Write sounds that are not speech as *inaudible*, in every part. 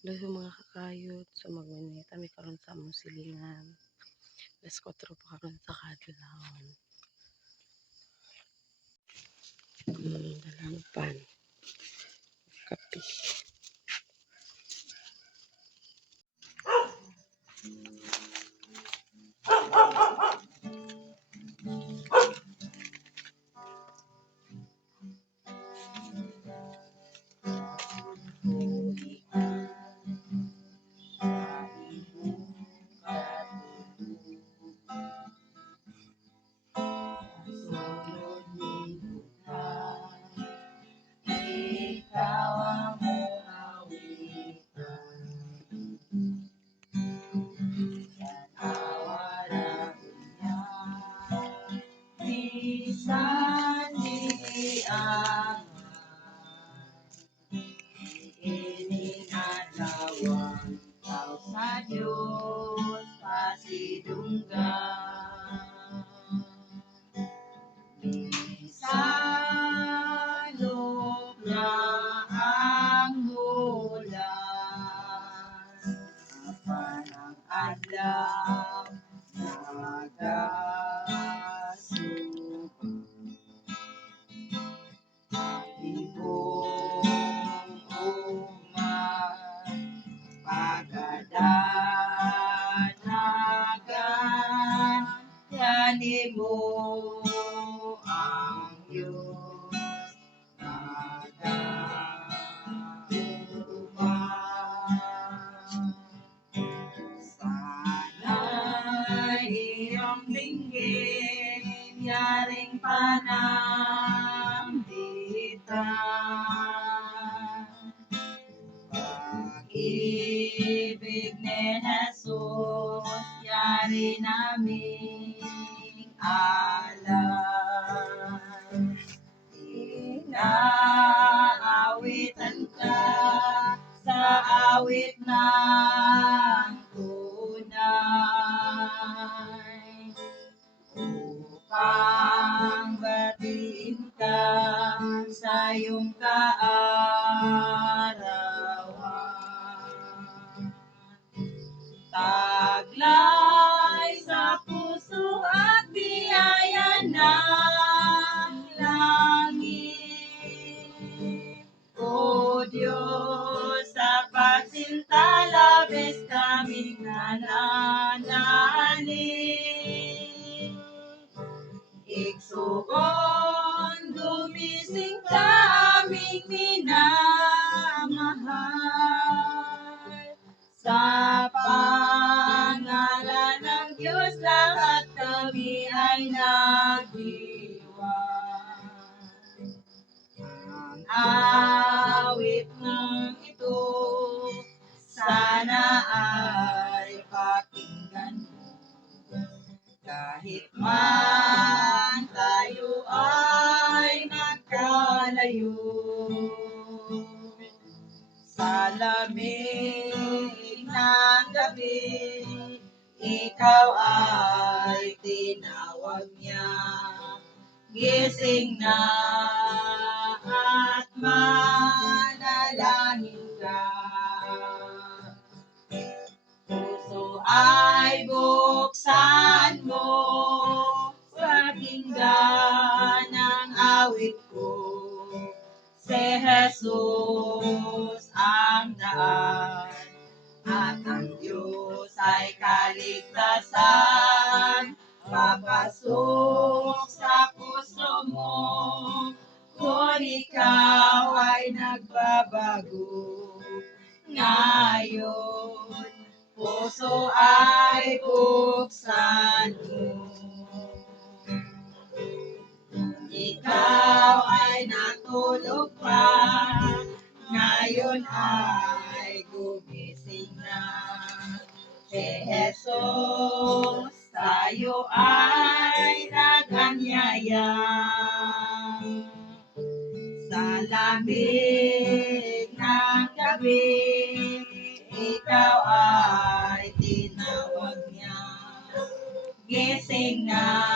Hello mga kakayot sa magmanita mi karon sa among silingan. Alas 4 pa karon sa kadlawon. Hmm, dalang pan. Kape. Sunod Ininadawang tao sa Diyos, Jesus, yari naming alam. Diyos, lahat kami ay nagdiwang. Ang awit ng ito, sana ay pakinggan mo. Kahit man tayo ay nagkalayo sa lamig ng gabi, ikaw ay tinawag niya. Gising na at manalangin Papasok sa puso mo, kung ikaw ay nagbabago. Ngayon, puso ay buksan mo. Ikaw ay natulog pa, ngayon ay gumising na. Si Jesus, tayo ay naganyaya. Sa lamig ng gabi, ikaw ay tinawag niya. Gising na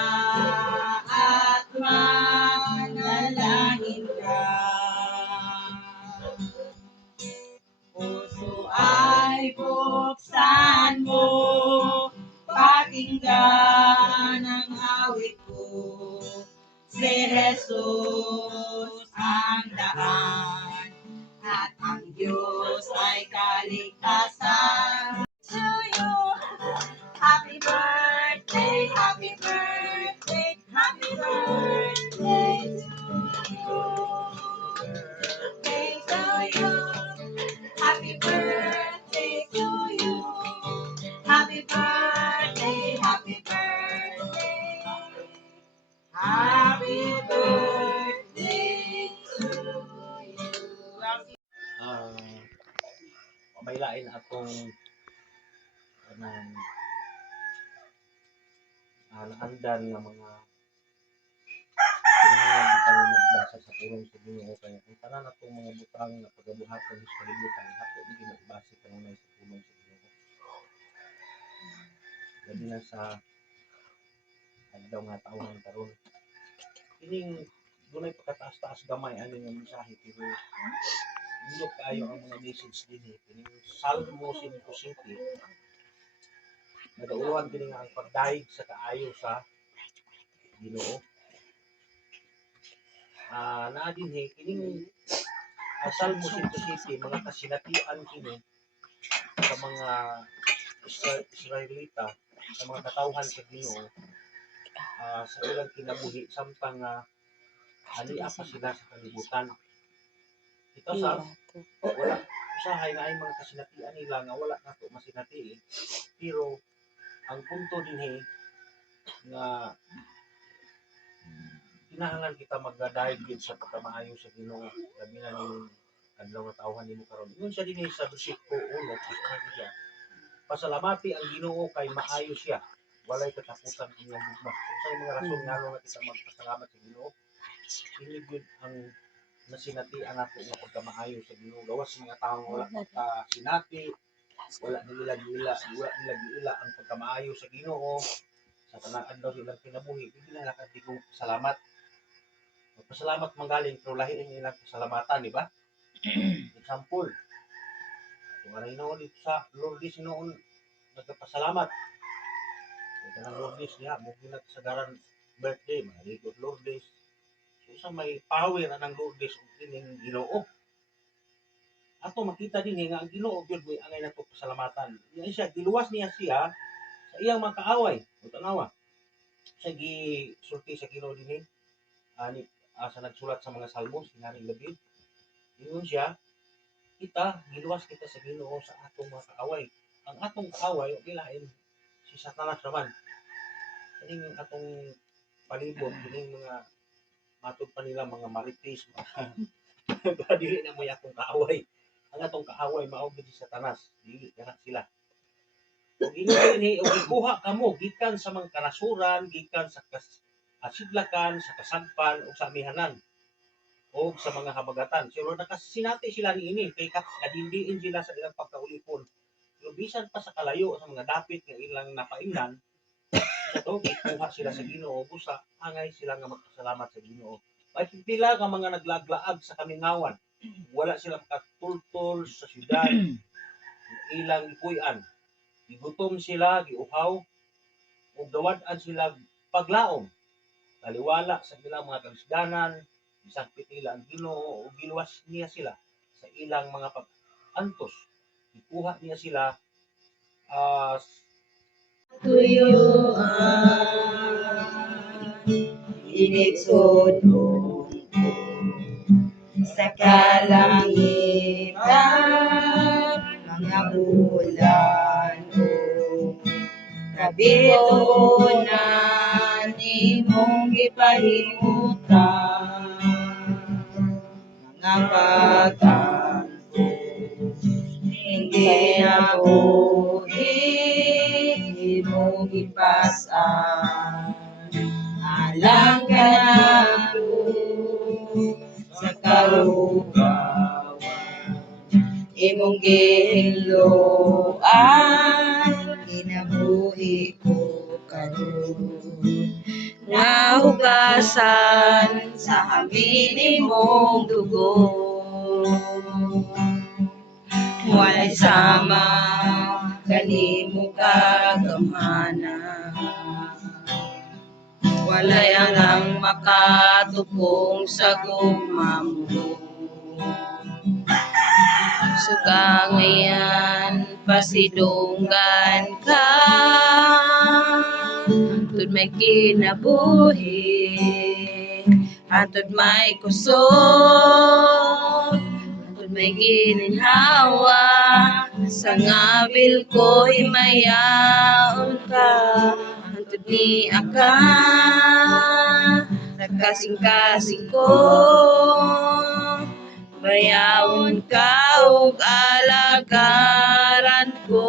Si Jesus ang anong uh, naandan nga mga kinahanglan kita nga magbasa sa pulong sa Ginoo kaya ang tanan atong mga butang nga pagabuhaton sa kalibutan ato di magbasa kanunay sa pulong sa Ginoo labi na sa adlaw nga taon karon. Kining dunay pagkataas-taas gamay ani nga mensahe pero Hindi kayo ang mga message din eh. Salmo 5.7 Nagauluhan din nga ang pagdaig sa kaayo sa Ginoo. Ah, naa din eh kining ah, Salmo 5.7 mga kasinatian kini sa mga Isra- Israelita sa mga katawhan sa Ginoo ah, sa ilang kinabuhi samtang nga ali pa sila sa kalibutan. Ito sa wala usahay na ay mga kasinatian nila nga wala na to masinati eh. pero ang punto din eh nga kinahanglan kita magdadayeg gid sa pagkamaayo sa Ginoo. Labi na ni adlaw nga tawhan nimo karon. Ingon siya dinhi sa bersikulo 1 sa niya pasalamati ang Ginoo kay maayo siya. Walay katapusan ang iyang gugma. So sa mga rason nga nga kita magpasalamat sa Ginoo. Ini gyud ang nasinatian nato nga pagkamaayo sa Ginoo. Gawas mga tawo wala ka sinati wala nila gila wala nila gila ang pagkamaayo sa Ginoo sa tanang adlaw silang kinabuhi hindi na nakatigong salamat Magpasalamat manggaling pero lahi ang ilang pasalamatan, di ba? *clears throat* Example, kung ano noon dito sa Lourdes noon, nagpasalamat. Ito ng Lourdes niya, mungkin na sa garan birthday, mga likod Lourdes. So, sa may power na ng Lourdes, kung kining ginoo. Ato makita din eh, nga ang ginoo, yun mo angay na ito pasalamatan. Yan siya, giluwas niya siya sa iyang mga kaaway. O tanawa, sa gi sulti sa ginoo din eh, ani ah, sa nagsulat sa mga salmo, si Haring David. Ingon siya, kita, giluwas kita sa Ginoo sa atong mga kaaway. Ang atong kaaway, o kilain, si Satanas naman. Ang atong palibot, kining mga matod pa nila mga marites, mga *laughs* dili na mo yung atong kaaway. Ang atong kaaway, maugid si Satanas. Dili na sila. O ingon ni, o gikuha kamo, gikan sa mga kanasuran, gikan sa kas, asidlakan sa kasagpan o sa amihanan o sa mga habagatan. Pero nakasinati sila ni ini kay kadindiin sila sa ilang pagkaulipon. Pero bisan pa sa kalayo sa mga dapit nga ilang napaingnan, sa to ikuha sila sa Ginoo busa angay sila nga magpasalamat sa Ginoo. Ay pila ka mga naglaglaag sa kamingawan. Wala sila makatultol sa syudad. *clears throat* ilang ipuy-an. Gigutom sila, giuhaw, ug dawad-an sila paglaom taliwala sa ilang mga kalusdanan, isang pitila ang Ginoo o giluwas niya sila sa ilang mga pag-antos. Ikuha niya sila ah, tuyuan initsod ko sa kalangitan mga bulan ko kabitunan imong gipahimutan mga pagkanto hindi na buhi imong ipasan alang sa kalugawan imong gihinloan kinabuhi ko karon nahugasan sa hamin imong dugo. Walay sama kanimo kagamhanan walay ang makatupong sa gugma mo. Suga ngayon, pasidunggan ka. Antod may kinabuhi, antod may kusog, antod may gininhawa. Sa ngabil ko'y mayaon ka, antod ni aka. Nakasing-kasing ko, Bayawon ka ug alagaran ko